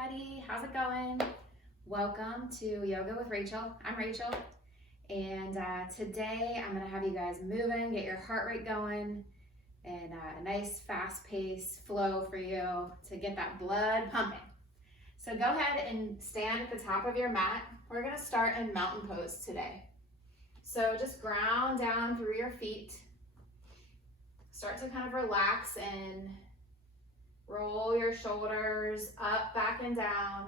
everybody. How's it going? Welcome to Yoga with Rachel. I'm Rachel, and today I'm going to have you guys moving, get your heart rate going, and a nice fast-paced flow for you to get that blood pumping. So go ahead and stand at the top of your mat. We're going to start in mountain pose today. So just ground down through your feet. Start to kind of relax and roll your shoulders up, back, and down,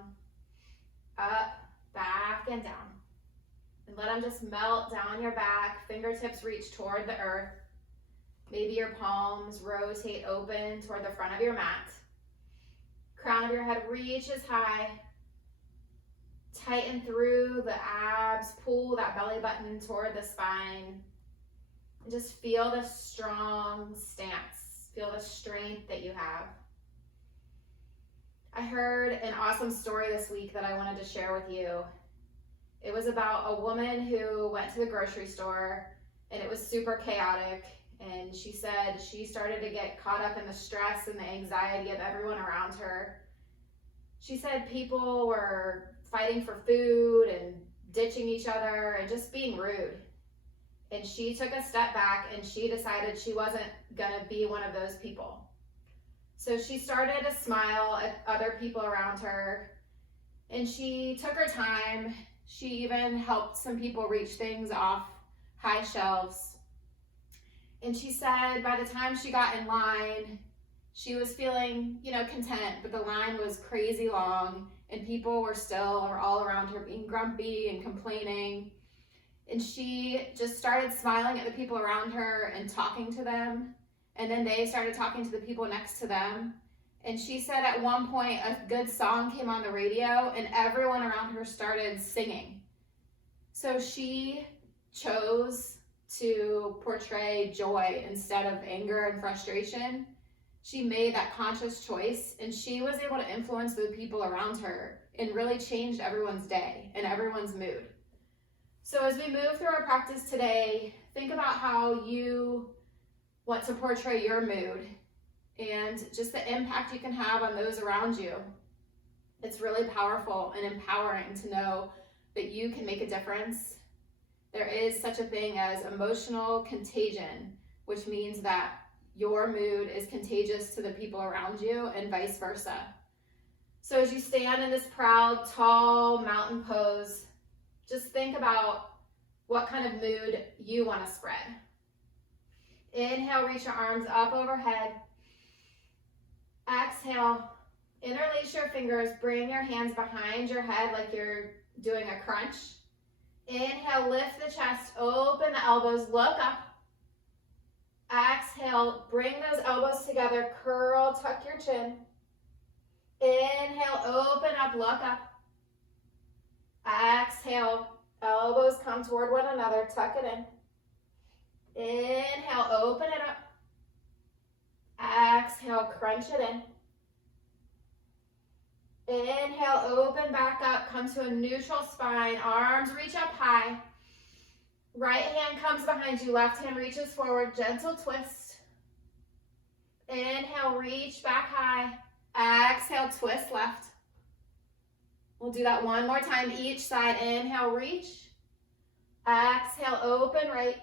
up, back, and down. And let them just melt down your back. Fingertips reach toward the earth. Maybe your palms rotate open toward the front of your mat. Crown of your head reaches high. Tighten through the abs. Pull that belly button toward the spine. And just feel the strong stance. Feel the strength that you have. I heard an awesome story this week that I wanted to share with you. It was about a woman who went to the grocery store and it was super chaotic, and she said she started to get caught up in the stress and the anxiety of everyone around her. She said people were fighting for food and ditching each other and just being rude. And she took a step back and she decided she wasn't gonna be one of those people. So she started to smile at other people around her, and she took her time. She even helped some people reach things off high shelves. And she said by the time she got in line, she was feeling, content, but the line was crazy long and people were all around her being grumpy and complaining. And she just started smiling at the people around her and talking to them. And then they started talking to the people next to them. And she said at one point a good song came on the radio and everyone around her started singing. So she chose to portray joy instead of anger and frustration. She made that conscious choice, and she was able to influence the people around her and really changed everyone's day and everyone's mood. So as we move through our practice today, think about how you want to portray your mood and just the impact you can have on those around you. It's really powerful and empowering to know that you can make a difference. There is such a thing as emotional contagion, which means that your mood is contagious to the people around you and vice versa. So as you stand in this proud, tall mountain pose, just think about what kind of mood you want to spread. Inhale, reach your arms up overhead. Exhale, interlace your fingers, bring your hands behind your head like you're doing a crunch. Inhale, lift the chest, open the elbows, look up. Exhale, bring those elbows together, curl, tuck your chin. Inhale, open up, look up. Exhale, elbows come toward one another, tuck it in. Inhale, open it up. Exhale, crunch it in. Inhale, open back up, come to a neutral spine, arms reach up high. Right hand comes behind you, left hand reaches forward, gentle twist. Inhale, reach back high. Exhale, twist left. We'll do that one more time, each side. Inhale, reach. Exhale, open right.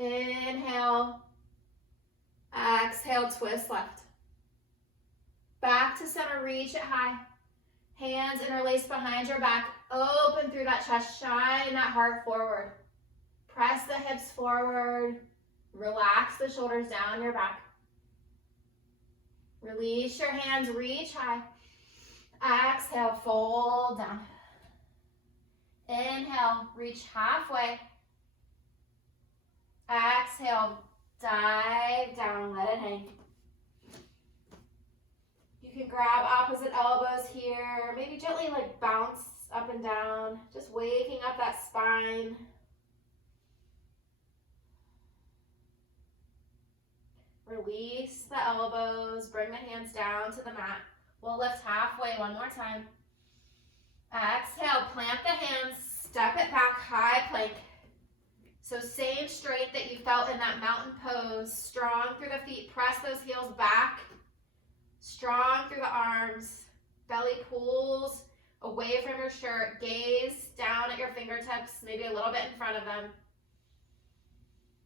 Inhale, exhale, twist left. Back to center, reach it high. Hands interlace behind your back, open through that chest, shine that heart forward. Press the hips forward, relax the shoulders down your back. Release your hands, reach high. Exhale, fold down. Inhale, reach halfway. Exhale, dive down, let it hang. You can grab opposite elbows here, maybe gently bounce up and down, just waking up that spine. Release the elbows, bring the hands down to the mat. We'll lift halfway one more time. Exhale, plant the hands, step it back, high plank. So same strength that you felt in that mountain pose, strong through the feet, press those heels back. Strong through the arms. Belly pulls away from your shirt. Gaze down at your fingertips, maybe a little bit in front of them.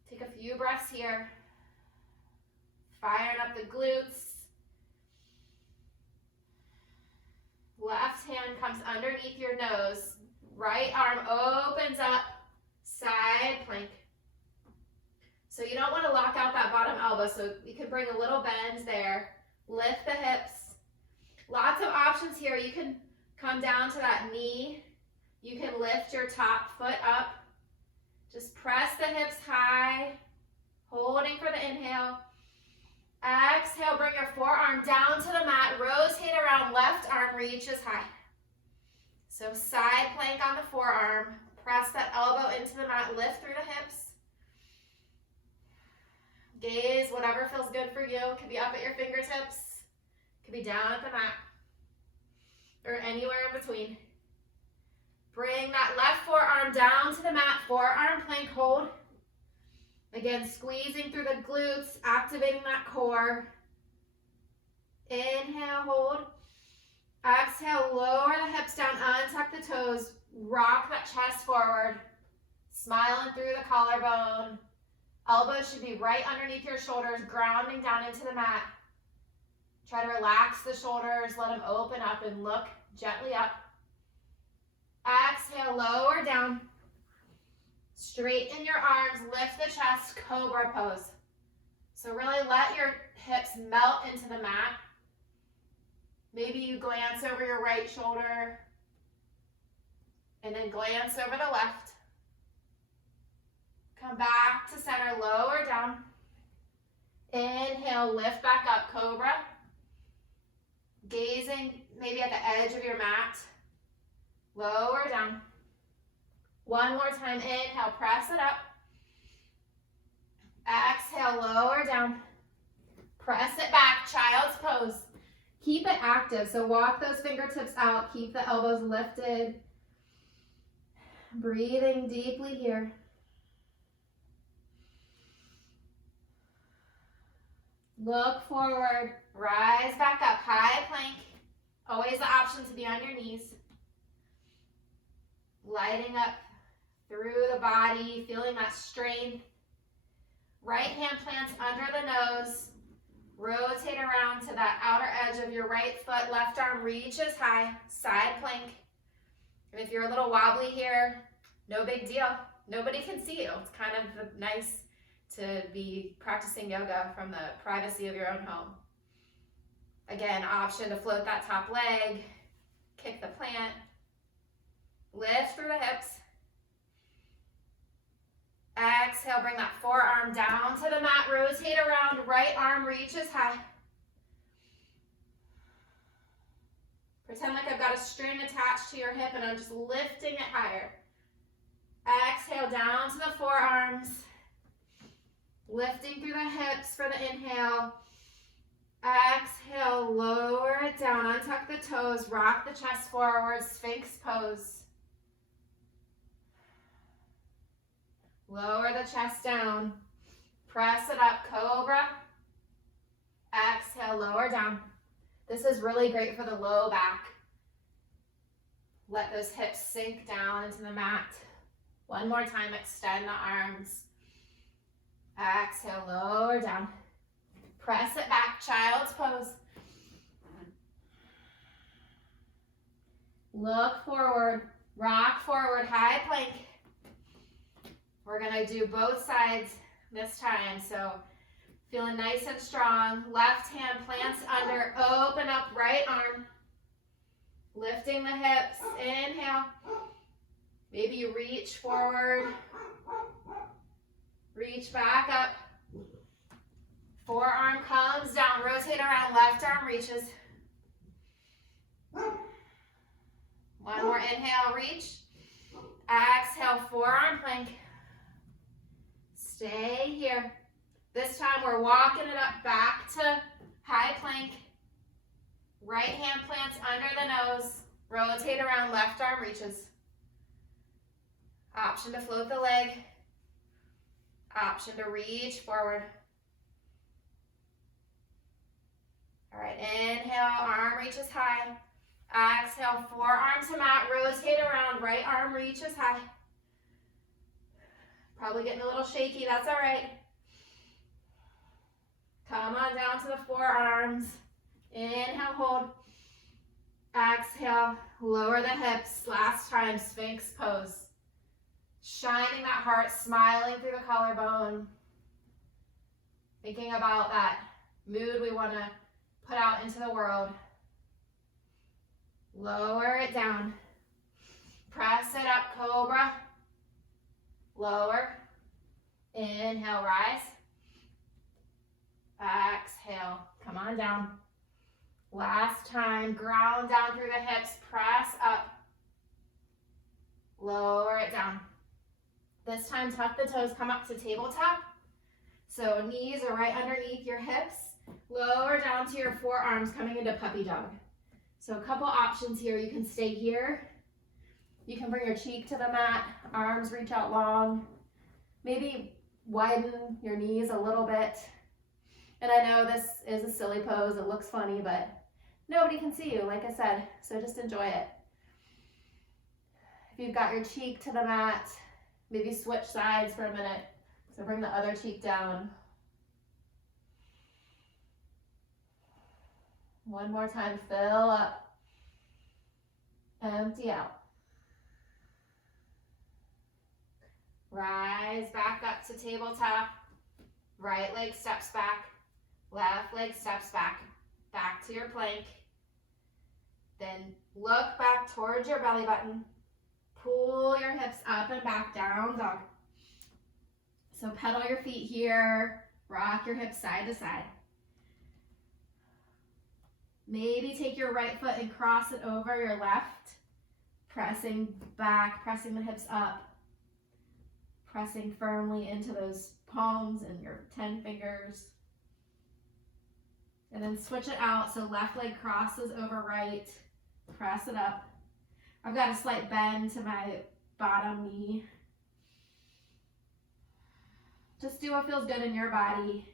Take a few breaths here. Firing up the glutes. Left hand comes underneath your nose. Right arm opens up. Side plank. So you don't want to lock out that bottom elbow, so you can bring a little bend there. Lift the hips. Lots of options here. You can come down to that knee. You can lift your top foot up. Just press the hips high, holding for the inhale. Exhale, bring your forearm down to the mat. Rotate around, left arm reaches high. So side plank on the forearm. Press that elbow into the mat, lift through the hips. Gaze, whatever feels good for you. Could be up at your fingertips. Could be down at the mat. Or anywhere in between. Bring that left forearm down to the mat. Forearm plank hold. Again, squeezing through the glutes, activating that core. Inhale, hold. Exhale, lower the hips down, untuck the toes. Rock that chest forward. Smiling through the collarbone. Elbows should be right underneath your shoulders, grounding down into the mat. Try to relax the shoulders, let them open up and look gently up. Exhale, lower down. Straighten your arms, lift the chest, cobra pose. So really let your hips melt into the mat. Maybe you glance over your right shoulder and then glance over the left. Come back to center, lower down. Inhale, lift back up, cobra. Gazing maybe at the edge of your mat. Lower down. One more time, inhale, press it up. Exhale, lower down. Press it back, child's pose. Keep it active, so walk those fingertips out, keep the elbows lifted. Breathing deeply here. Look forward, rise back up, high plank. Always the option to be on your knees. Lighting up through the body, feeling that strength. Right hand plants under the nose. Rotate around to that outer edge of your right foot. Left arm reaches high, side plank. And if you're a little wobbly here, no big deal. Nobody can see you. It's kind of nice to be practicing yoga from the privacy of your own home. Again, option to float that top leg, kick the plant, lift through the hips. Exhale, bring that forearm down to the mat, rotate around, right arm reaches high. Pretend like I've got a string attached to your hip and I'm just lifting it higher. Exhale, down to the forearms. Lifting through the hips for the inhale. Exhale, lower it down, untuck the toes, rock the chest forward, Sphinx pose. Lower the chest down, press it up, cobra. Exhale, lower down. This is really great for the low back. Let those hips sink down into the mat. One more time, extend the arms. Exhale, lower down. Press it back, child's pose. Look forward, rock forward, high plank. We're gonna do both sides this time, so feeling nice and strong. Left hand plants under, open up right arm. Lifting the hips, inhale. Maybe you reach forward, reach back up. Forearm comes down, rotate around, left arm reaches. One more inhale, reach. Exhale, forearm plank. Stay here. This time we're walking it up back to high plank. Right hand plants under the nose. Rotate around, left arm reaches. Option to float the leg. Option to reach forward. All right, inhale, arm reaches high. Exhale, forearm to mat, rotate around, right arm reaches high. Probably getting a little shaky, that's all right. Come on down to the forearms. Inhale, hold. Exhale, lower the hips. Last time, Sphinx pose. Shining that heart, smiling through the collarbone. Thinking about that mood we want to put out into the world. Lower it down. Press it up, cobra. Lower. Inhale, rise. Exhale, come on down. Last time, ground down through the hips, press up. Lower it down. This time, tuck the toes, come up to tabletop. So knees are right underneath your hips. Lower down to your forearms, coming into puppy dog. So a couple options here. You can stay here. You can bring your cheek to the mat, arms reach out long. Maybe widen your knees a little bit. And I know this is a silly pose, it looks funny, but nobody can see you, like I said, so just enjoy it. If you've got your cheek to the mat, maybe switch sides for a minute. So bring the other cheek down. One more time, fill up. Empty out. Rise back up to tabletop. Right leg steps back. Left leg steps back. Back to your plank. Then look back towards your belly button. Pull your hips up and back, down dog. So pedal your feet here. Rock your hips side to side. Maybe take your right foot and cross it over your left. Pressing back, pressing the hips up. Pressing firmly into those palms and your 10 fingers. And then switch it out, so left leg crosses over right. Press it up. I've got a slight bend to my bottom knee. Just do what feels good in your body.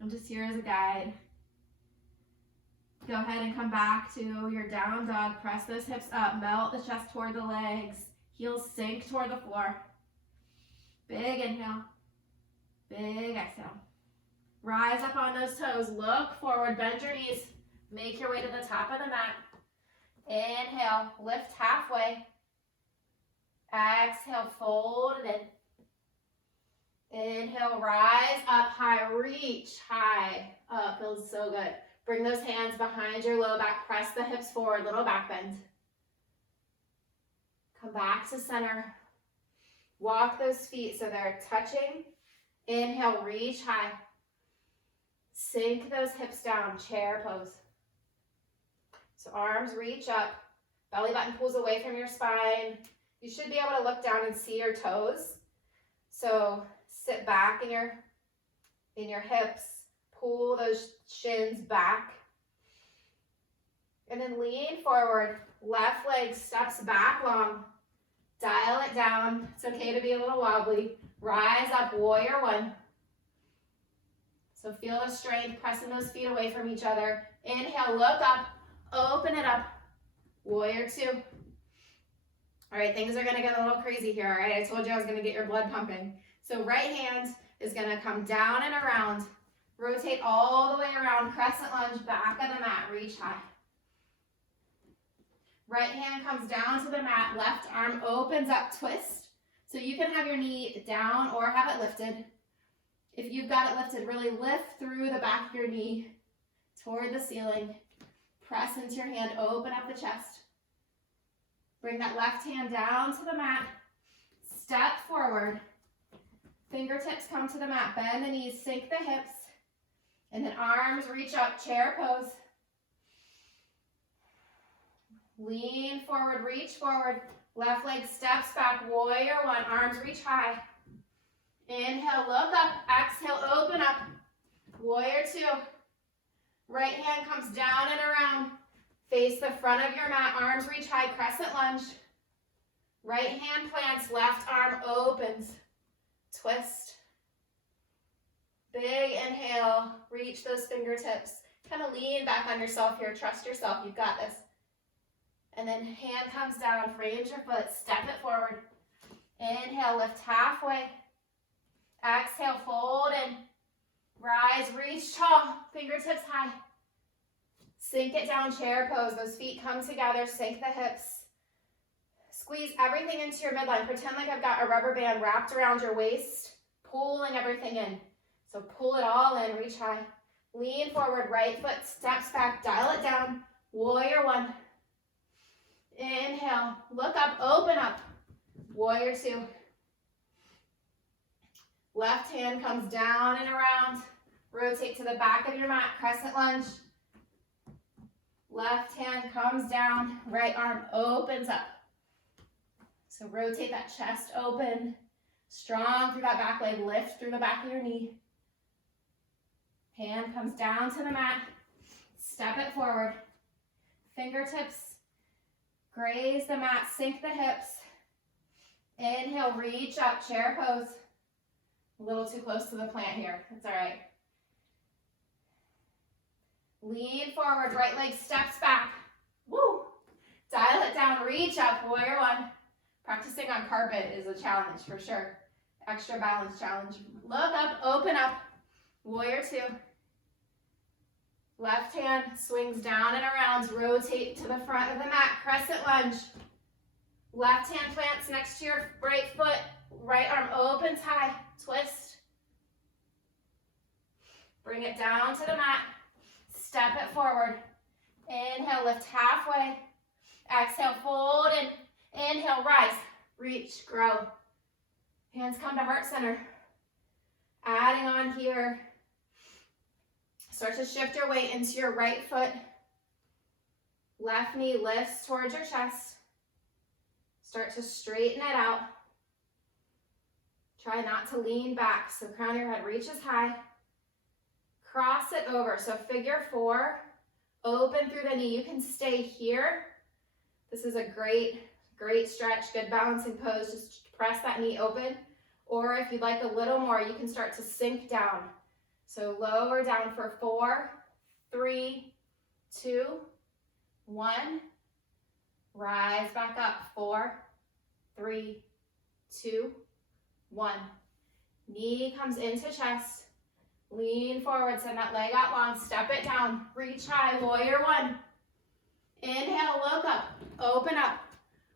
I'm just here as a guide. Go ahead and come back to your down dog. Press those hips up, melt the chest toward the legs. Heels sink toward the floor. Big inhale, big exhale. Rise up on those toes, look forward, bend your knees. Make your way to the top of the mat. Inhale, lift halfway. Exhale, fold it in. Inhale, rise up high, reach high. Oh, it feels so good. Bring those hands behind your low back, press the hips forward, little back bend. Come back to center. Walk those feet so they're touching. Inhale, reach high. Sink those hips down, chair pose. So arms reach up, belly button pulls away from your spine. You should be able to look down and see your toes. So sit back in your hips, pull those shins back. And then lean forward, left leg steps back long. Dial it down. It's okay to be a little wobbly. Rise up, warrior one. So feel the strength, pressing those feet away from each other. Inhale, look up, open it up. Warrior two. All right, things are gonna get a little crazy here, all right? I told you I was gonna get your blood pumping. So right hand is gonna come down and around. Rotate all the way around, crescent lunge, back of the mat, reach high. Right hand comes down to the mat, left arm opens up, twist. So you can have your knee down or have it lifted. If you've got it lifted, really lift through the back of your knee toward the ceiling. Press into your hand, open up the chest. Bring that left hand down to the mat. Step forward. Fingertips come to the mat, bend the knees, sink the hips. And then arms reach up, chair pose. Lean forward, reach forward. Left leg steps back, warrior one. Arms reach high. Inhale, look up. Exhale, open up. Warrior two. Right hand comes down and around. Face the front of your mat. Arms reach high, crescent lunge. Right hand plants, left arm opens. Twist. Big inhale. Reach those fingertips. Kind of lean back on yourself here. Trust yourself. You've got this. And then hand comes down, frames your foot, step it forward. Inhale, lift halfway. Exhale, fold in. Rise, reach tall, fingertips high. Sink it down, chair pose. Those feet come together, sink the hips. Squeeze everything into your midline. Pretend like I've got a rubber band wrapped around your waist, pulling everything in. So pull it all in, reach high. Lean forward, right foot steps back, dial it down. Warrior one. Inhale, look up, open up. Warrior two. Left hand comes down and around. Rotate to the back of your mat, crescent lunge. Left hand comes down, right arm opens up. So rotate that chest open. Strong through that back leg, lift through the back of your knee. Hand comes down to the mat. Step it forward. Fingertips graze the mat, sink the hips. Inhale, reach up, chair pose. A little too close to the plant here. That's all right. Lean forward, right leg steps back. Woo! Dial it down, reach up, warrior one. Practicing on carpet is a challenge for sure. Extra balance challenge. Look up, open up, warrior two. Left hand swings down and around, rotate to the front of the mat, crescent lunge. Left hand plants next to your right foot, right arm opens high, twist. Bring it down to the mat. Step it forward. Inhale, lift halfway. Exhale, fold in. Inhale, rise. Reach, grow. Hands come to heart center. Adding on here. Start to shift your weight into your right foot. Left knee lifts towards your chest. Start to straighten it out. Try not to lean back, so crown of your head reaches high. Cross it over, so figure four, open through the knee. You can stay here. This is a great stretch, good balancing pose. Just press that knee open. Or if you'd like a little more, you can start to sink down. So lower down for 4, 3, 2, 1. Rise back up, 4, 3, 2, 1. Knee comes into chest. Lean forward, send that leg out long, step it down, reach high, warrior one. Inhale, look up, open up,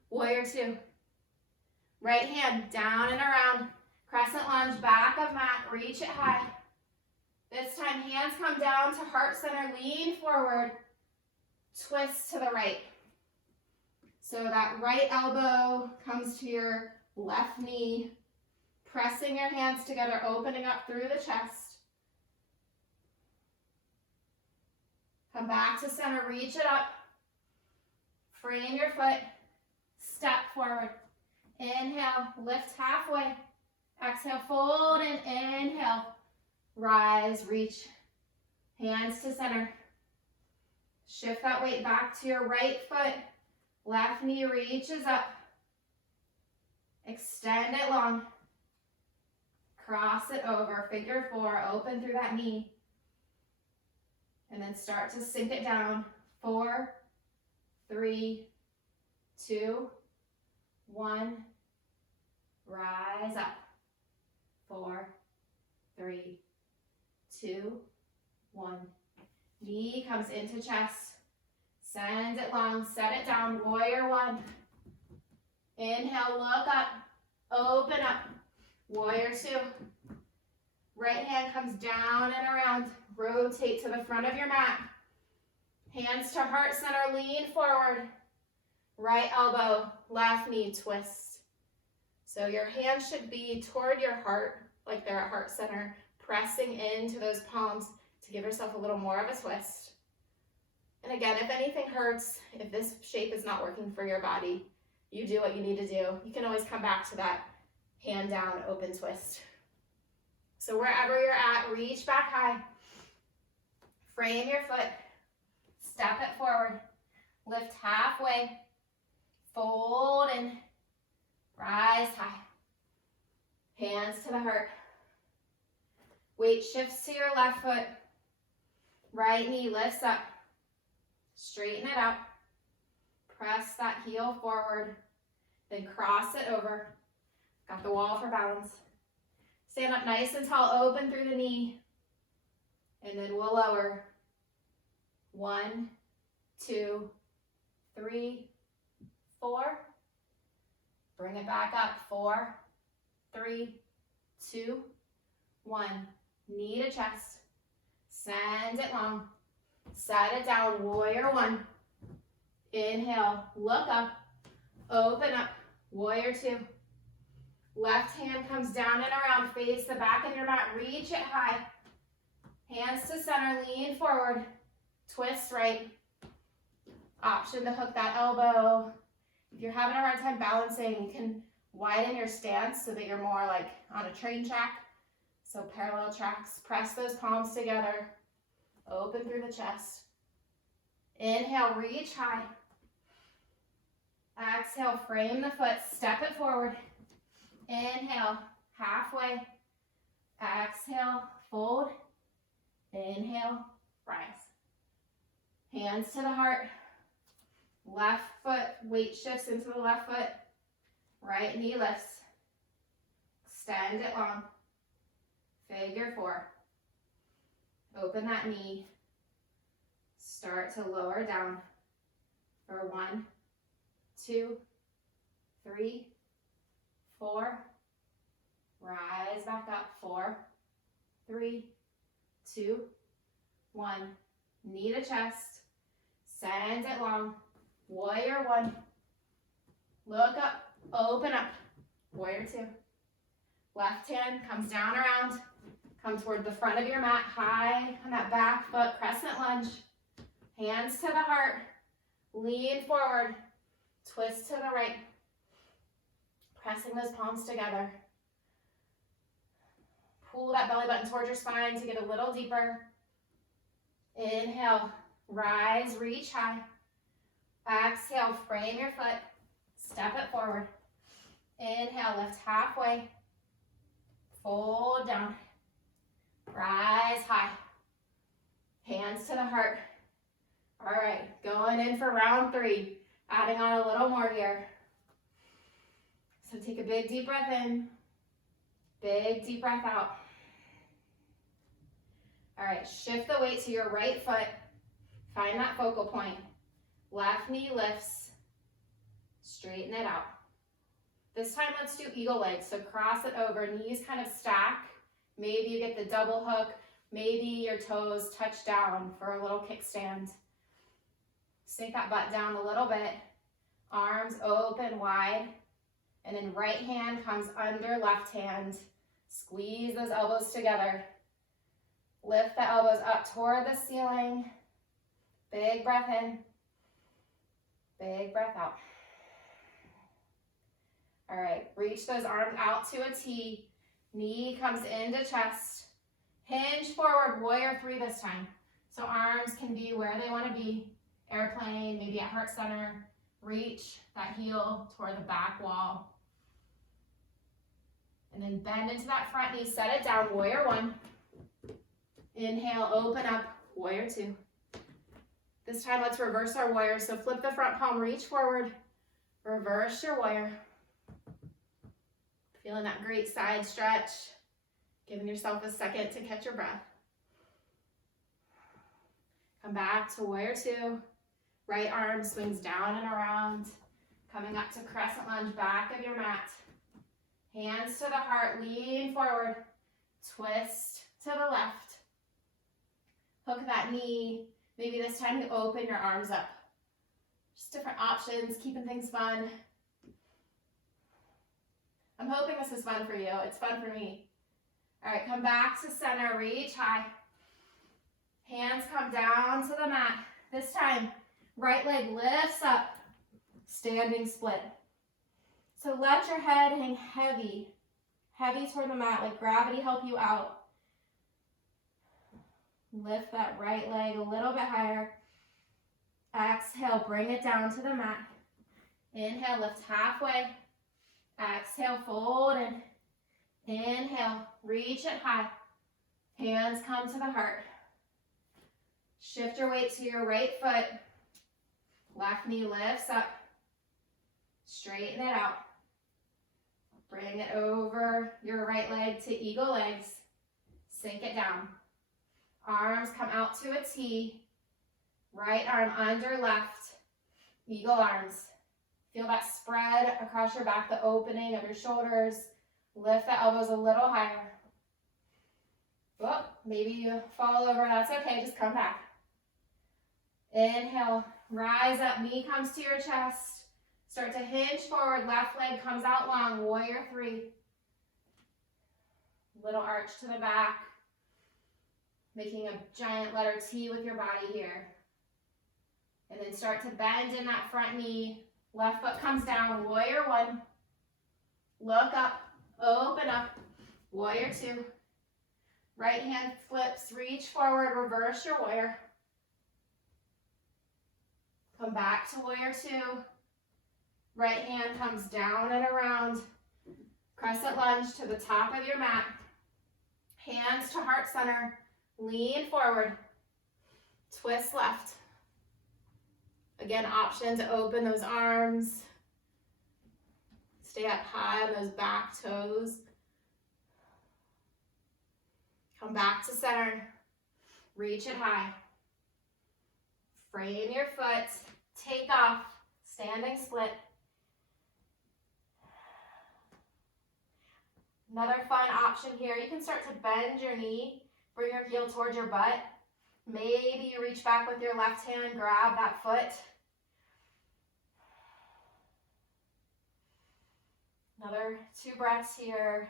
warrior two. Right hand down and around, crescent lunge, back of mat, reach it high. This time, hands come down to heart center, lean forward, twist to the right. So that right elbow comes to your left knee, pressing your hands together, opening up through the chest. Come back to center, reach it up. Frame your foot, step forward. Inhale, lift halfway. Exhale, fold and inhale. Rise, reach. Hands to center. Shift that weight back to your right foot. Left knee reaches up. Extend it long. Cross it over, figure four, open through that knee. And then start to sink it down. 4, 3, 2, 1. Rise up. 4, 3, 2, 1. Knee comes into chest. Send it long, set it down. Warrior one. Inhale, look up. Open up. Warrior two. Right hand comes down and around. Rotate to the front of your mat. Hands to heart center, lean forward. Right elbow, left knee, twist. So your hands should be toward your heart, like they're at heart center, pressing into those palms to give yourself a little more of a twist. And again, if anything hurts, if this shape is not working for your body, you do what you need to do. You can always come back to that hand down, open twist. So wherever you're at, reach back high. Frame your foot. Step it forward. Lift halfway. Fold and rise high. Hands to the heart. Weight shifts to your left foot. Right knee lifts up. Straighten it out. Press that heel forward. Then cross it over. Got the wall for balance. Stand up nice and tall, open through the knee. And then we'll lower. 1, 2, 3, 4. Bring it back up. 4, 3, 2, 1. Knee to chest. Send it long. Set it down. Warrior 1. Inhale. Look up. Open up. Warrior 2. Left hand comes down and around. Face the back of your mat. Reach it high. Hands to center. Lean forward. Twist right. Option to hook that elbow. If you're having a hard time balancing, you can widen your stance so that you're more like on a train track. So parallel tracks. Press those palms together. Open through the chest. Inhale, reach high. Exhale, frame the foot. Step it forward. Inhale, halfway. Exhale, fold. Inhale, rise. Hands to the heart. Left foot, weight shifts into the left foot. Right knee lifts. Extend it long. Figure 4. Open that knee. Start to lower down for 1, 2, 3, 4. Rise back up. 4, 3, 2, 1. Knee to chest. Send it long. Warrior 1. Look up. Open up. Warrior 2. Left hand comes down around. Come toward the front of your mat. High on that back foot. Crescent lunge. Hands to the heart. Lean forward. Twist to the right. Pressing those palms together. Pull that belly button towards your spine to get a little deeper. Inhale. Rise. Reach high. Exhale. Frame your foot. Step it forward. Inhale. Lift halfway. Fold down. Rise high. Hands to the heart. All right, going in for round 3. Adding on a little more here. So take a big deep breath in. Big deep breath out. All right, shift the weight to your right foot. Find that focal point. Left knee lifts. Straighten it out. This time let's do eagle legs. So cross it over, knees kind of stack. Maybe you get the double hook. Maybe your toes touch down for a little kickstand. Sink that butt down a little bit. Arms open wide. And then right hand comes under left hand. Squeeze those elbows together. Lift the elbows up toward the ceiling. Big breath in. Big breath out. All right, reach those arms out to a T. Knee comes into chest. Hinge forward, warrior 3 this time. So arms can be where they want to be. Airplane, maybe at heart center. Reach that heel toward the back wall. And then bend into that front knee, set it down, warrior 1. Inhale, open up, warrior 2. This time let's reverse our warrior. So flip the front palm, reach forward. Reverse your warrior. Feeling that great side stretch. Giving yourself a second to catch your breath. Come back to warrior 2. Right arm swings down and around. Coming up to crescent lunge, back of your mat. Hands to the heart, lean forward. Twist to the left. Hook that knee. Maybe this time you open your arms up. Just different options, keeping things fun. I'm hoping this is fun for you. It's fun for me. All right, come back to center, reach high. Hands come down to the mat. This time, right leg lifts up, standing split. So let your head hang heavy toward the mat, like gravity help you out. Lift that right leg a little bit higher. Exhale, bring it down to the mat. Inhale, lift halfway. Exhale, fold in. Inhale, reach it high. Hands come to the heart. Shift your weight to your right foot. Left knee lifts up. Straighten it out. Bring it over your right leg to eagle legs. Sink it down. Arms come out to a T. Right arm under left. Eagle arms. Feel that spread across your back, the opening of your shoulders. Lift the elbows a little higher. Oh, maybe you fall over. That's okay. Just come back. Inhale. Rise up. Knee comes to your chest. Start to hinge forward. Left leg comes out long. Warrior three. Little arch to the back. Making a giant letter T with your body here. And then start to bend in that front knee. Left foot comes down. Warrior one. Look up. Open up. Warrior two. Right hand flips. Reach forward. Reverse your warrior. Come back to warrior two. Right hand comes down and around. Crescent lunge to the top of your mat. Hands to heart center. Lean forward. Twist left. Again, option to open those arms. Stay up high on those back toes. Come back to center. Reach it high. Frame your foot. Take off. Standing split. Another fun option here, you can start to bend your knee, bring your heel towards your butt. Maybe you reach back with your left hand, grab that foot. Another 2 breaths here.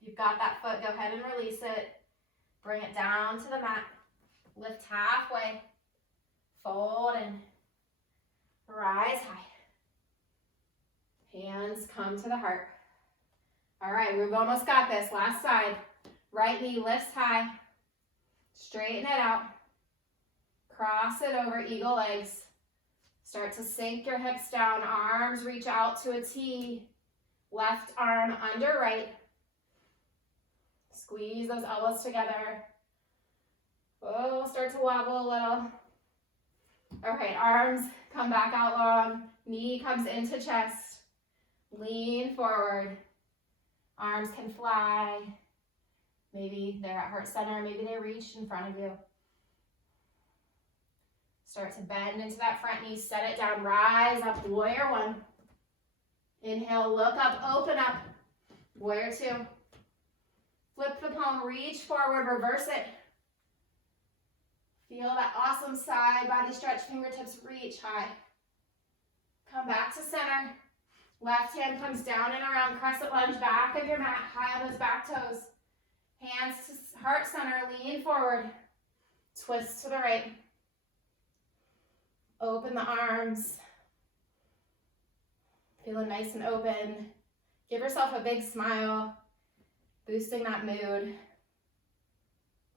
If you've got that foot, go ahead and release it. Bring it down to the mat. Lift halfway. Fold and rise high. Hands come to the heart. All right, we've almost got this. Last side. Right knee lifts high. Straighten it out. Cross it over, eagle legs. Start to sink your hips down. Arms reach out to a T. Left arm under right. Squeeze those elbows together. Oh, start to wobble a little. All right, arms come back out long. Knee comes into chest. Lean forward. Arms can fly. Maybe they're at heart center. Maybe they reach in front of you. Start to bend into that front knee. Set it down. Rise up. Warrior one. Inhale. Look up. Open up. Warrior two. Flip the palm. Reach forward. Reverse it. Feel that awesome side body stretch. Fingertips reach high. Come back to center. Left hand comes down and around. Crescent lunge. Back of your mat. High on those back toes. Hands to heart center. Lean forward. Twist to the right. Open the arms. Feeling nice and open. Give yourself a big smile. Boosting that mood.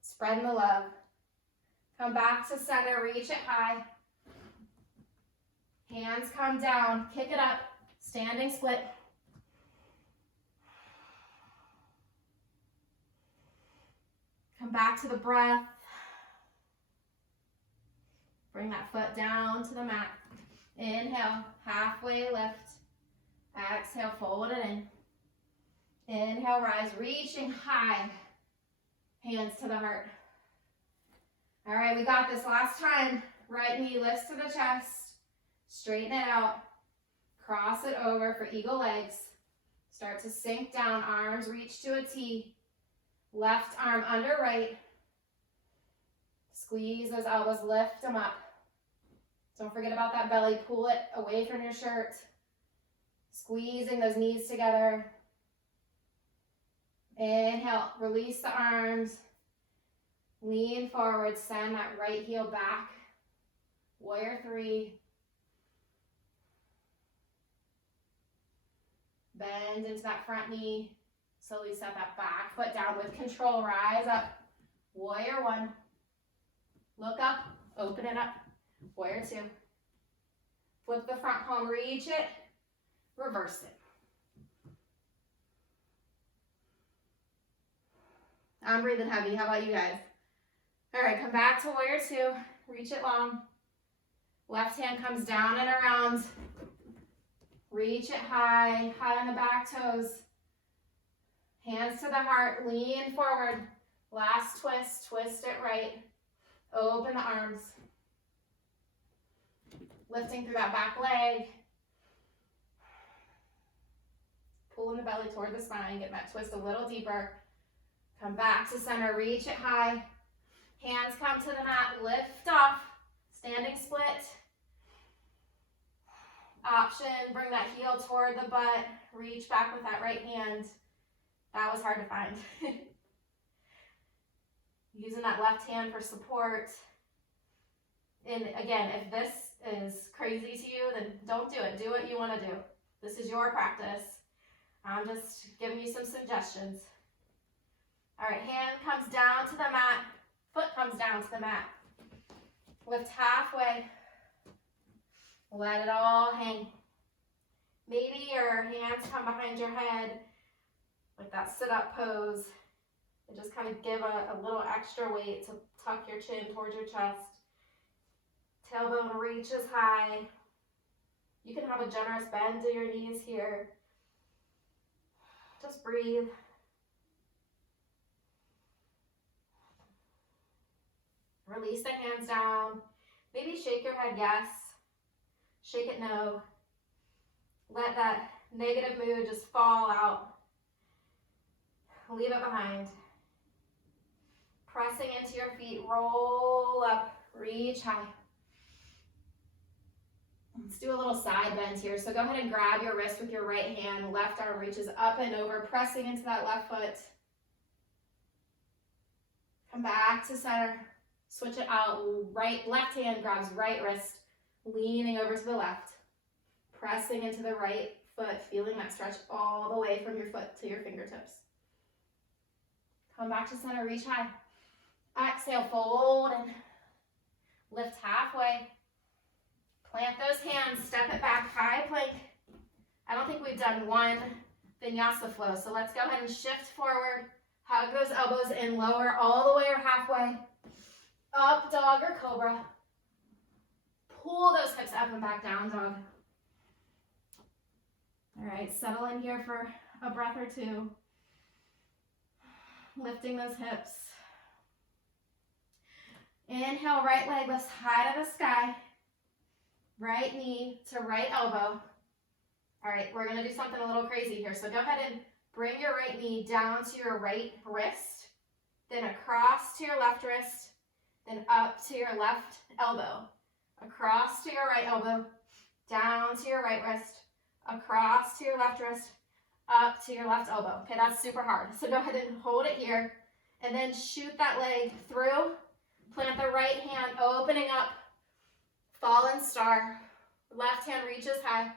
Spreading the love. Come back to center. Reach it high. Hands come down. Kick it up. Standing split. Come back to the breath. Bring that foot down to the mat. Inhale, halfway lift. Exhale, fold it in. Inhale, rise, reaching high. Hands to the heart. All right, we got this. Last time. Right knee lifts to the chest. Straighten it out. Cross it over for eagle legs. Start to sink down. Arms reach to a T. Left arm under right. Squeeze those elbows. Lift them up. Don't forget about that belly. Pull it away from your shirt. Squeezing those knees together. Inhale. Release the arms. Lean forward. Send that right heel back. Warrior three. Bend into that front knee. Slowly set that back foot down with control. Rise up. Warrior one. Look up. Open it up. Warrior two. Flip the front palm. Reach it. Reverse it. I'm breathing heavy. How about you guys? All right, come back to warrior two. Reach it long. Left hand comes down and around. Reach it high, high on the back toes. Hands to the heart, lean forward. Last twist, twist it right. Open the arms. Lifting through that back leg. Pulling the belly toward the spine, get that twist a little deeper. Come back to center, reach it high. Hands come to the mat, lift off. Standing split. Option, bring that heel toward the butt. Reach back with that right hand. That was hard to find. Using that left hand for support. And again, if this is crazy to you, then don't do it. Do what you want to do. This is your practice. I'm just giving you some suggestions. All right, hand comes down to the mat. Foot comes down to the mat. Lift halfway. Let it all hang. Maybe your hands come behind your head, like that sit-up pose. And just kind of give a little extra weight to tuck your chin towards your chest. Tailbone reaches high. You can have a generous bend to your knees here. Just breathe. Release the hands down. Maybe shake your head yes. Shake it no. Let that negative mood just fall out. Leave it behind. Pressing into your feet, roll up, reach high. Let's do a little side bend here. So go ahead and grab your wrist with your right hand. Left arm reaches up and over, pressing into that left foot. Come back to center. Switch it out. Left hand grabs right wrist, leaning over to the left. Pressing into the right foot, feeling that stretch all the way from your foot to your fingertips. Come back to center, reach high. Exhale, fold and lift halfway. Plant those hands, step it back, high plank. I don't think we've done one vinyasa flow, so let's go ahead and shift forward. Hug those elbows in, lower all the way or halfway. Up dog or cobra. Pull those hips up and back, down dog. All right, settle in here for a breath or two. Lifting those hips. Inhale, right leg lifts high to the sky. Right knee to right elbow. All right, we're gonna do something a little crazy here. So go ahead and bring your right knee down to your right wrist, then across to your left wrist, then up to your left elbow, across to your right elbow, down to your right wrist, across to your left wrist, up to your left elbow. Okay, that's super hard. So go ahead and hold it here, and then shoot that leg through. Plant the right hand, opening up, fallen star. Left hand reaches high.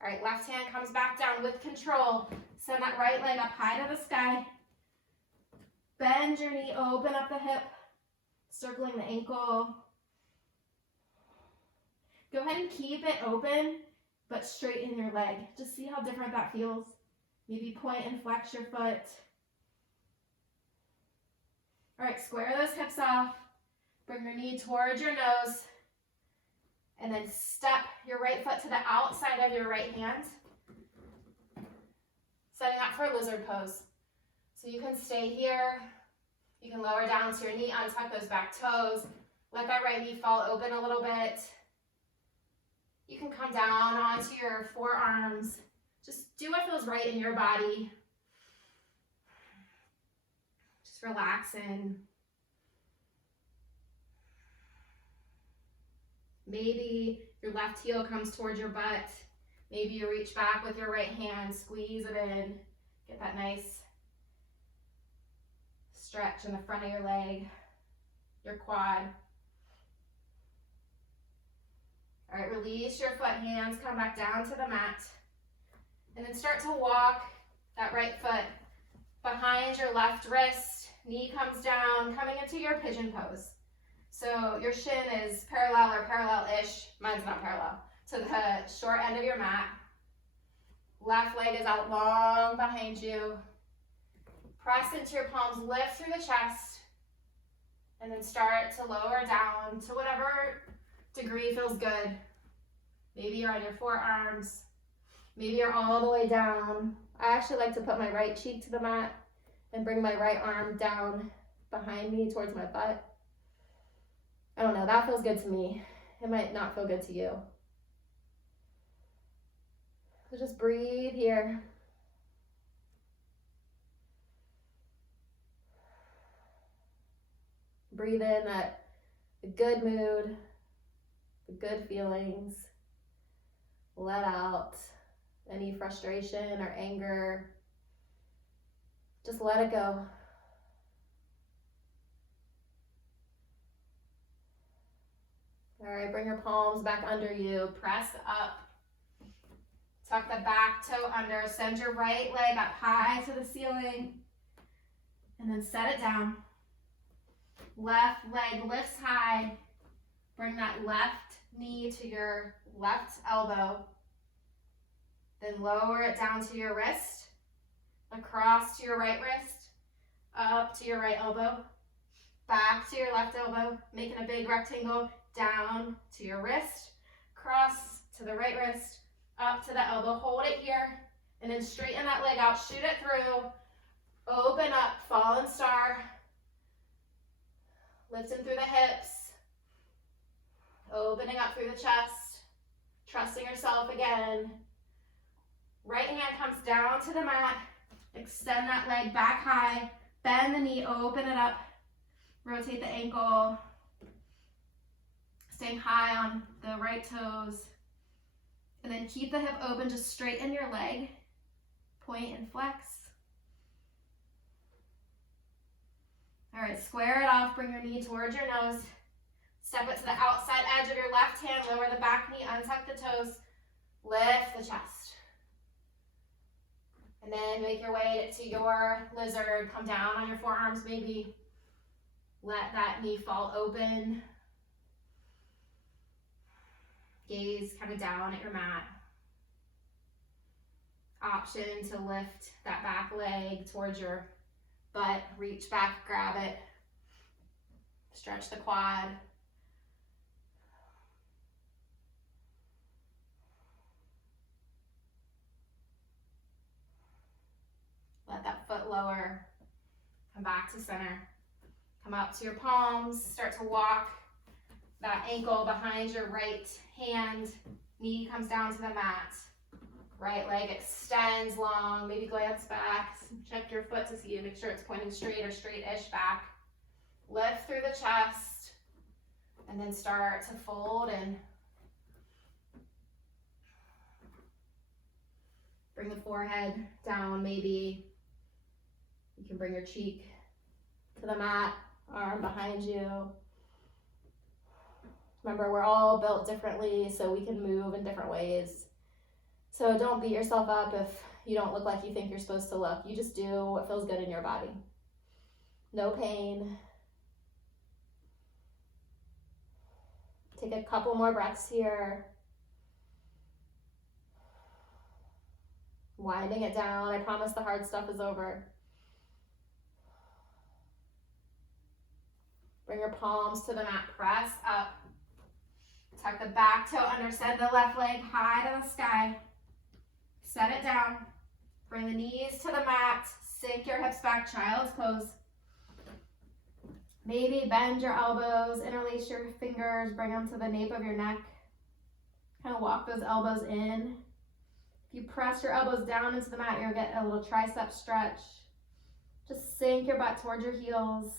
All right, left hand comes back down with control. Send that right leg up high to the sky. Bend your knee, open up the hip, circling the ankle. Go ahead and keep it open, but straighten your leg. Just see how different that feels. Maybe point and flex your foot. All right, square those hips off. Bring your knee towards your nose. And then step your right foot to the outside of your right hand. Setting up for lizard pose. So you can stay here. You can lower down to your knee, untuck those back toes. Let that right knee fall open a little bit. You can come down onto your forearms. Just do what feels right in your body. Just relax in. Maybe your left heel comes towards your butt. Maybe you reach back with your right hand, squeeze it in. Get that nice stretch in the front of your leg, your quad. All right, release your foot, hands come back down to the mat. And then start to walk that right foot behind your left wrist. Knee comes down, coming into your pigeon pose. So your shin is parallel or parallel-ish. Mine's not parallel. To the short end of your mat. Left leg is out long behind you. Press into your palms, lift through the chest, and then start to lower down to whatever degree feels good. Maybe you're on your forearms. Maybe you're all the way down. I actually like to put my right cheek to the mat and bring my right arm down behind me towards my butt. I don't know, that feels good to me. It might not feel good to you. So just breathe here. Breathe in that good mood, the good feelings. Let out any frustration or anger. Just let it go. All right, bring your palms back under you. Press up. Tuck the back toe under. Send your right leg up high to the ceiling. And then set it down. Left leg lifts high. Bring that left knee to your left elbow. Then lower it down to your wrist. Across to your right wrist. Up to your right elbow. Back to your left elbow. Making a big rectangle. Down to your wrist, cross to the right wrist, up to the elbow, hold it here, and then straighten that leg out, shoot it through, open up, fallen star, lifting through the hips, opening up through the chest, trusting yourself again. Right hand comes down to the mat, extend that leg back high, bend the knee, open it up, rotate the ankle, staying high on the right toes, and then keep the hip open, just straighten your leg, point and flex. All right, square it off, bring your knee towards your nose, step it to the outside edge of your left hand, lower the back knee, untuck the toes, lift the chest. And then make your way to your lizard, come down on your forearms maybe, let that knee fall open. Gaze kind of down at your mat. Option to lift that back leg towards your butt. Reach back, grab it. Stretch the quad. Let that foot lower. Come back to center. Come up to your palms. Start to walk that ankle behind your right hand, knee comes down to the mat. Right leg extends long, maybe glance back, check your foot to see, make sure it's pointing straight or straight-ish back. Lift through the chest, and then start to fold and bring the forehead down maybe. You can bring your cheek to the mat, arm behind you. Remember, we're all built differently, so we can move in different ways. So don't beat yourself up if you don't look like you think you're supposed to look. You just do what feels good in your body. No pain. Take a couple more breaths here. Winding it down. I promise the hard stuff is over. Bring your palms to the mat. Press up. Tuck the back toe under, send the left leg high to the sky. Set it down. Bring the knees to the mat. Sink your hips back, child's pose. Maybe bend your elbows, interlace your fingers, bring them to the nape of your neck. Kind of walk those elbows in. If you press your elbows down into the mat, you'll get a little tricep stretch. Just sink your butt towards your heels.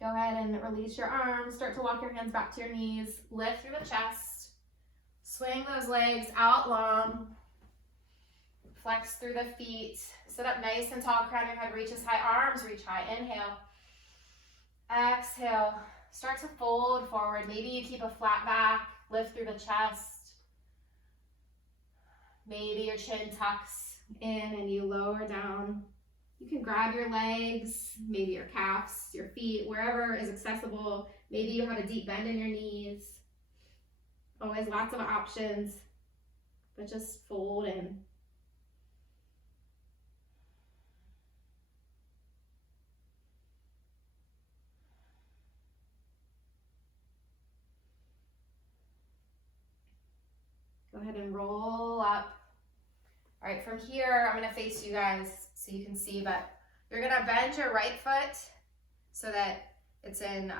Go ahead and release your arms. Start to walk your hands back to your knees. Lift through the chest. Swing those legs out long. Flex through the feet. Sit up nice and tall. Crown your head. Reach as high. Arms reach high. Inhale. Exhale. Start to fold forward. Maybe you keep a flat back. Lift through the chest. Maybe your chin tucks in and you lower down. You can grab your legs, maybe your calves, your feet, wherever is accessible. Maybe you have a deep bend in your knees. Always lots of options, but just fold and go ahead and roll up. All right, from here, I'm gonna face you guys so you can see, but you're gonna bend your right foot so that it's in,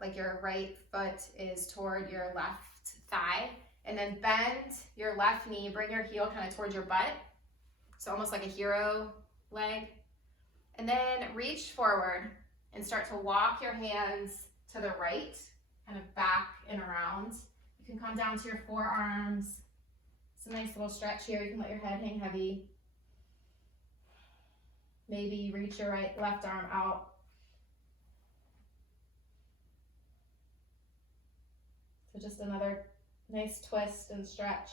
like your right foot is toward your left thigh, and then bend your left knee, bring your heel kind of towards your butt, so almost like a hero leg, and then reach forward and start to walk your hands to the right, kind of back and around. You can come down to your forearms. It's a nice little stretch here. You can let your head hang heavy. Maybe reach your left arm out. So just another nice twist and stretch,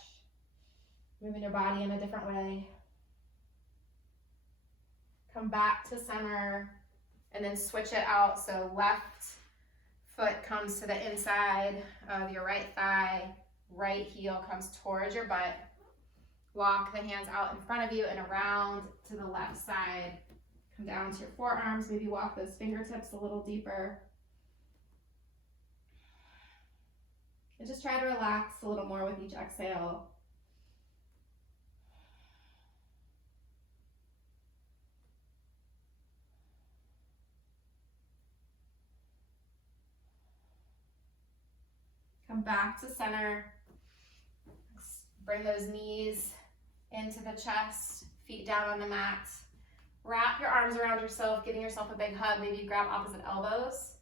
moving your body in a different way. Come back to center and then switch it out. So left foot comes to the inside of your right thigh, right heel comes towards your butt. Walk the hands out in front of you and around to the left side. Come down to your forearms, maybe walk those fingertips a little deeper. And just try to relax a little more with each exhale. Come back to center. Bring those knees into the chest, feet down on the mat. Wrap your arms around yourself, giving yourself a big hug. Maybe you grab opposite elbows.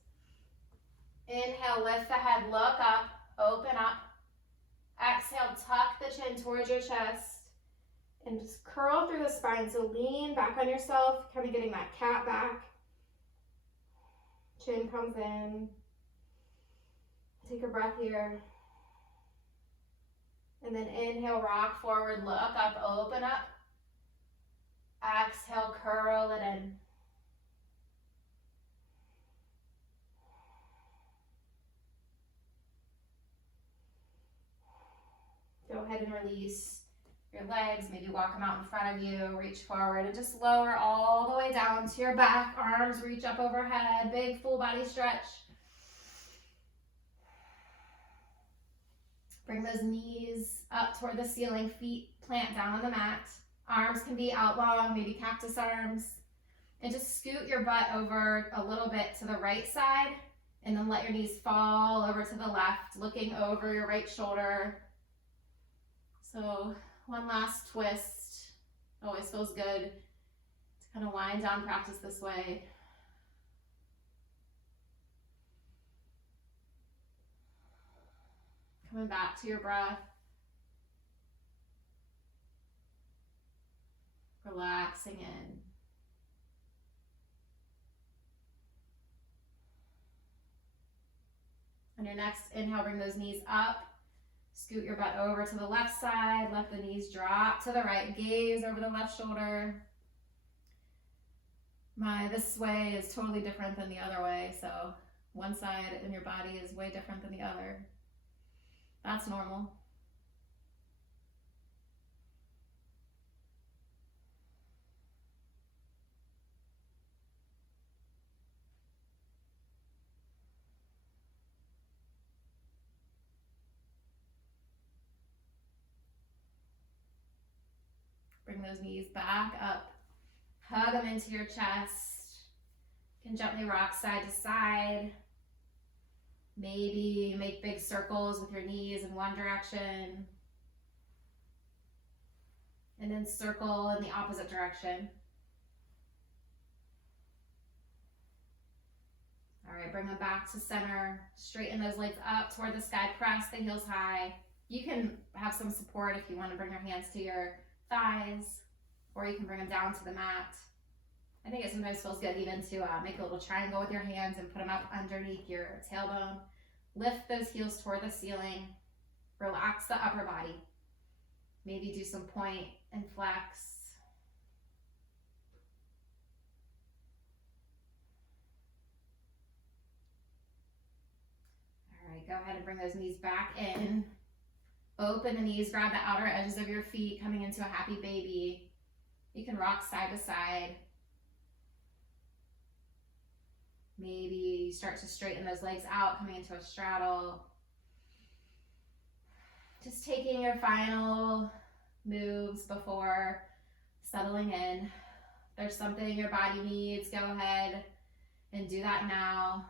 Inhale, lift the head, look up, open up. Exhale, tuck the chin towards your chest and just curl through the spine. So lean back on yourself, kind of getting that cat back. Chin comes in. Take a breath here. And then inhale, rock forward, look up, open up. Exhale, curl it in. Go ahead and release your legs, maybe walk them out in front of you, reach forward and just lower all the way down to your back. Arms reach up overhead, big full body stretch. Bring those knees up toward the ceiling, feet plant down on the mat. Arms can be out long, maybe cactus arms. And just scoot your butt over a little bit to the right side and then let your knees fall over to the left, looking over your right shoulder. So one last twist. Always feels good to kind of wind down practice this way. Coming back to your breath. Relaxing in. On your next inhale, bring those knees up. Scoot your butt over to the left side. Let the knees drop to the right. Gaze over the left shoulder. This way is totally different than the other way. So one side in your body is way different than the other. That's normal. Bring those knees back up. Hug them into your chest. You can gently rock side to side. Maybe make big circles with your knees in one direction. And then circle in the opposite direction. All right, bring them back to center. Straighten those legs up toward the sky. Press the heels high. You can have some support if you want to bring your hands to your thighs, or you can bring them down to the mat. I think it sometimes feels good even to make a little triangle with your hands and put them up underneath your tailbone. Lift those heels toward the ceiling. Relax the upper body. Maybe do some point and flex. go ahead and bring those knees back in. Open the knees, grab the outer edges of your feet, coming into a happy baby. You can rock side to side. Maybe you start to straighten those legs out, coming into a straddle. Just taking your final moves before settling in. If there's something your body needs, go ahead and do that now.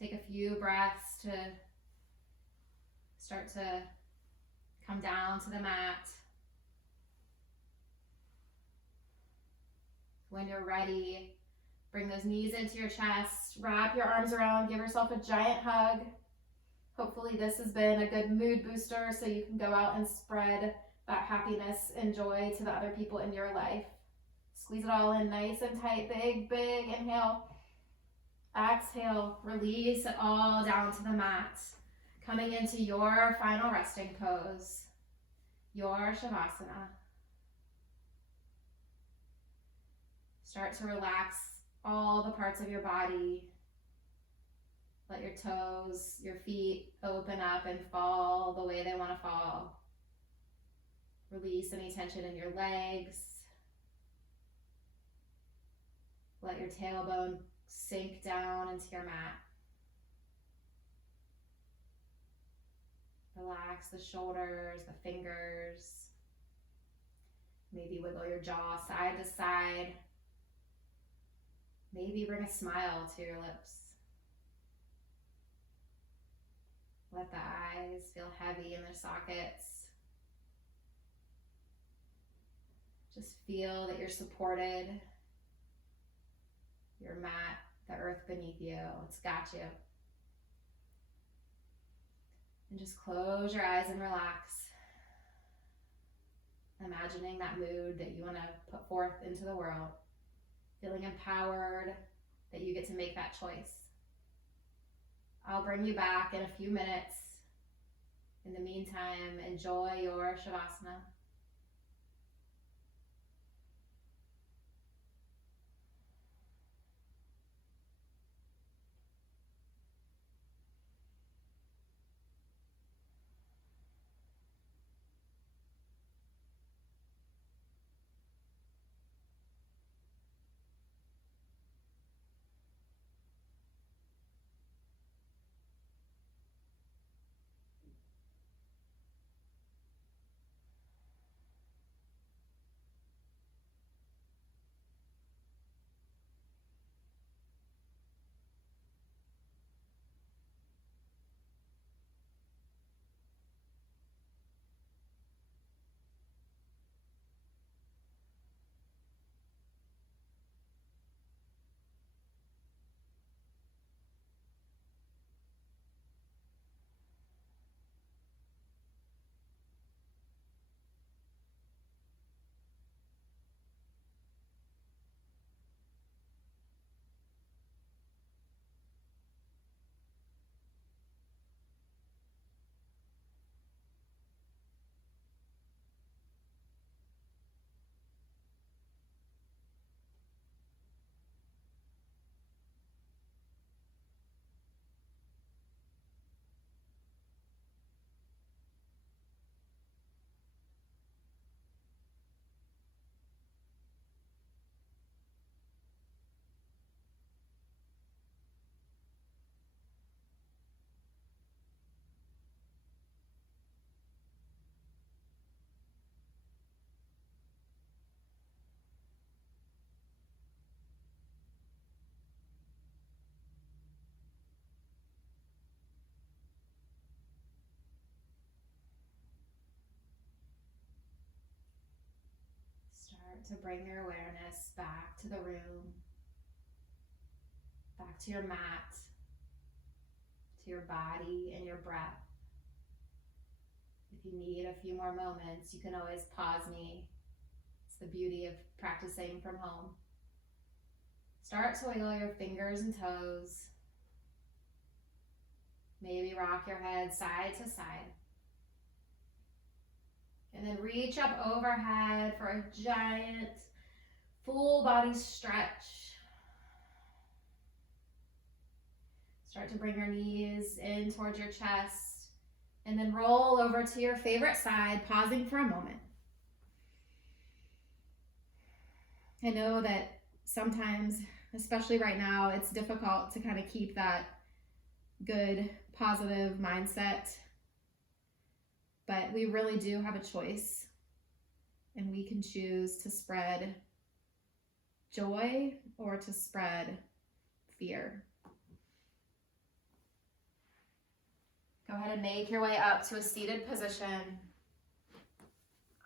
Take a few breaths to start to come down to the mat. When you're ready, bring those knees into your chest, wrap your arms around, give yourself a giant hug. Hopefully this has been a good mood booster so you can go out and spread that happiness and joy to the other people in your life. Squeeze it all in nice and tight. Big, big inhale. Exhale. Release it all down to the mat. Coming into your final resting pose, your Shavasana. Start to relax all the parts of your body. Let your toes, your feet open up and fall the way they want to fall. Release any tension in your legs. Let your tailbone sink down into your mat. Relax the shoulders, the fingers. Maybe wiggle your jaw side to side. Maybe bring a smile to your lips. Let the eyes feel heavy in their sockets. Just feel that you're supported. Your mat, the earth beneath you, it's got you. And just close your eyes and relax. Imagining that mood that you want to put forth into the world. Feeling empowered that you get to make that choice. I'll bring you back in a few minutes. In the meantime, enjoy your Shavasana. Start to bring your awareness back to the room, back to your mat, to your body and your breath. If you need a few more moments, you can always pause me. It's the beauty of practicing from home. Start to wiggle your fingers and toes. Maybe rock your head side to side. And then reach up overhead for a giant full body stretch. Start to bring your knees in towards your chest, and then roll over to your favorite side, pausing for a moment. I know that sometimes, especially right now, it's difficult to kind of keep that good, positive mindset, but we really do have a choice, and we can choose to spread joy or to spread fear. Go ahead and make your way up to a seated position.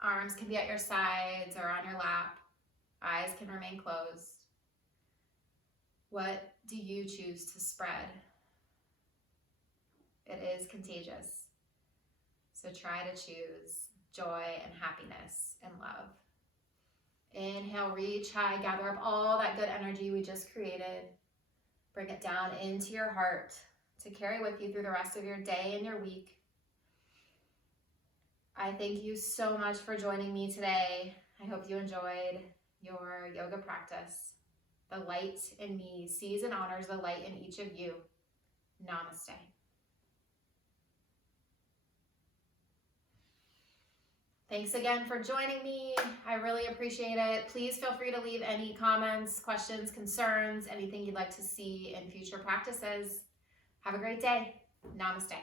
Arms can be at your sides or on your lap. Eyes can remain closed. What do you choose to spread? It is contagious. So try to choose joy and happiness and love. Inhale, reach high, gather up all that good energy we just created. Bring it down into your heart to carry with you through the rest of your day and your week. I thank you so much for joining me today. I hope you enjoyed your yoga practice. The light in me sees and honors the light in each of you. Namaste. Thanks again for joining me. I really appreciate it. Please feel free to leave any comments, questions, concerns, anything you'd like to see in future practices. Have a great day. Namaste.